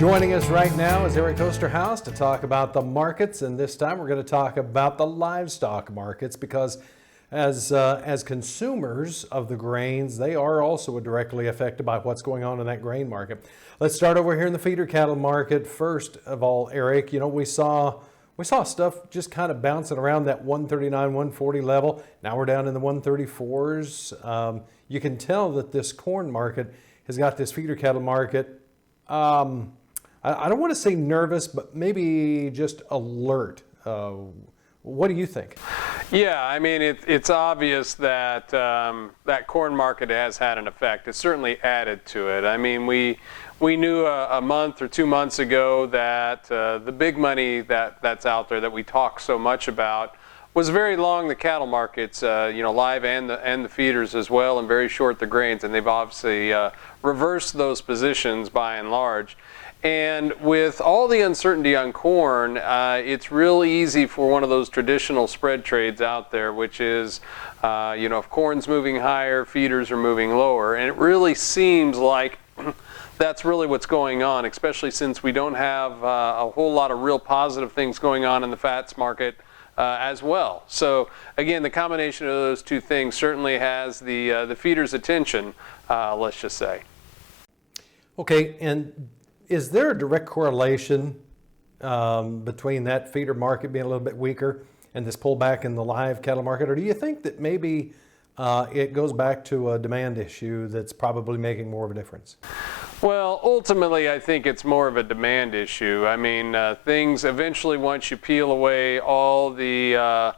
Joining us right now is Eric Osterhaus to talk about the markets, and this time we're going to talk about the livestock markets because as consumers of the grains, they are also directly affected by what's going on in that grain market. Let's start over here in the feeder cattle market. First of all, Eric, we saw stuff just kind of bouncing around that 139, 140 level. Now we're down in the 134s. You can tell that this corn market has got this feeder cattle market. I don't want to say nervous, but maybe just alert. What do you think? Yeah, I mean, it's obvious that that corn market has had an effect. It's certainly added to it. I mean, we knew a month or 2 months ago that the big money that's out there that we talk so much about was very long the cattle markets, live and the feeders as well, and very short the grains, and they've obviously reversed those positions by and large. And with all the uncertainty on corn, it's real easy for one of those traditional spread trades out there, which is, if corn's moving higher, feeders are moving lower. And it really seems like that's really what's going on, especially since we don't have a whole lot of real positive things going on in the fats market as well. So again, the combination of those two things certainly has the feeders' attention, let's just say. Okay, and is there a direct correlation between that feeder market being a little bit weaker and this pullback in the live cattle market? Or do you think that maybe it goes back to a demand issue that's probably making more of a difference? Well, ultimately, I think it's more of a demand issue. I mean, things eventually, once you peel away all the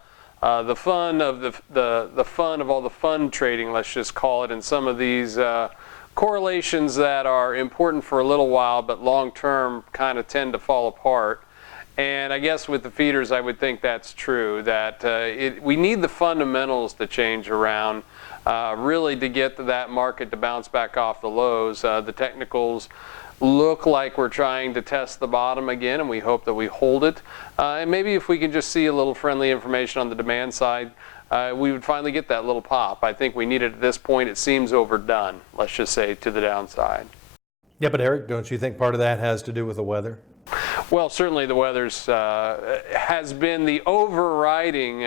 fun of the fun of all the fun trading, let's just call it, and some of these correlations that are important for a little while but long-term kind of tend to fall apart. And I guess with the feeders, I would think that's true, that we need the fundamentals to change around really to get to that market to bounce back off the lows. The technicals look like we're trying to test the bottom again, and we hope that we hold it. And maybe if we can just see a little friendly information on the demand side, we would finally get that little pop. I think we need it at this point. It seems overdone, let's just say, to the downside. Yeah, but Eric, don't you think part of that has to do with the weather? Well, certainly the weather's has been the overriding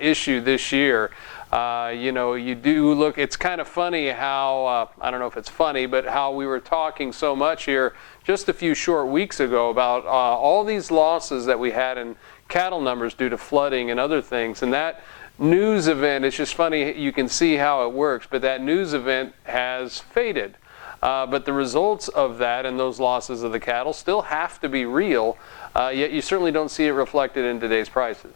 issue this year. You do look, it's kind of funny how, I don't know if it's funny, but how we were talking so much here just a few short weeks ago about all these losses that we had in cattle numbers due to flooding and other things. And that news event, it's just funny, you can see how it works, but that news event has faded. But the results of that and those losses of the cattle still have to be real, yet you certainly don't see it reflected in today's prices.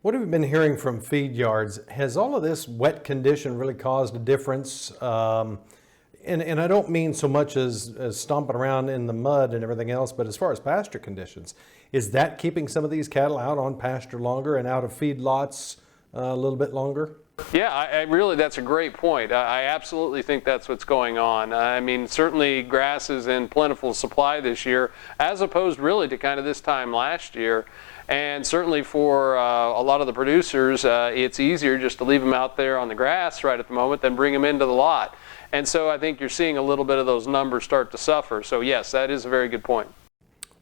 What have you been hearing from feed yards? Has all of this wet condition really caused a difference? And I don't mean so much as stomping around in the mud and everything else, but as far as pasture conditions, is that keeping some of these cattle out on pasture longer and out of feed lots a little bit longer? Yeah, I really, that's a great point. I absolutely think that's what's going on. I mean, certainly grass is in plentiful supply this year, as opposed really to kind of this time last year. And certainly for a lot of the producers, it's easier just to leave them out there on the grass right at the moment than bring them into the lot. And so I think you're seeing a little bit of those numbers start to suffer. So yes, that is a very good point.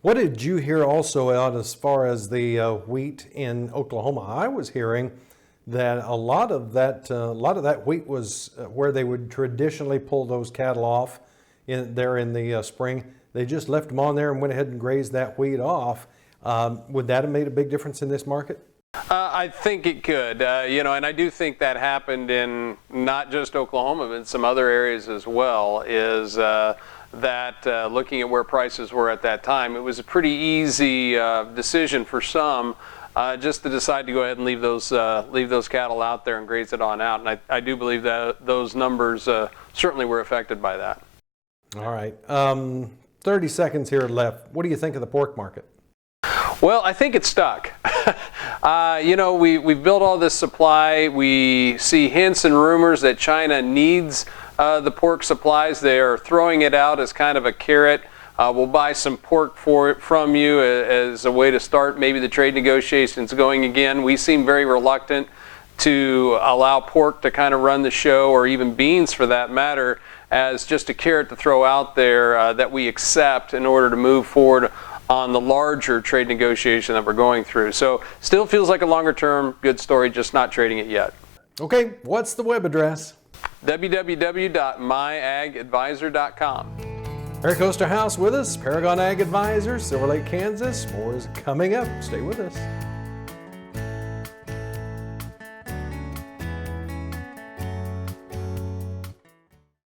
What did you hear also out as far as the wheat in Oklahoma? I was hearing that a lot of that wheat was where they would traditionally pull those cattle off there in the spring. They just left them on there and went ahead and grazed that wheat off. Would that have made a big difference in this market? I think it could, and I do think that happened in not just Oklahoma, but in some other areas as well, is that looking at where prices were at that time, it was a pretty easy decision for some just to decide to go ahead and leave those cattle out there and graze it on out. And I do believe that those numbers certainly were affected by that. All right. 30 seconds here left. What do you think of the pork market? Well, I think it's stuck. We've built all this supply. We see hints and rumors that China needs the pork supplies. They are throwing it out as kind of a carrot. We'll buy some pork from you as a way to start maybe the trade negotiations going again. We seem very reluctant to allow pork to kind of run the show, or even beans for that matter, as just a carrot to throw out there that we accept in order to move forward on the larger trade negotiation that we're going through. So still feels like a longer term good story, just not trading it yet. Okay, what's the web address? www.myagadvisor.com. Eric Osterhaus with us, Paragon Ag Advisors, Silver Lake, Kansas. More is coming up. Stay with us.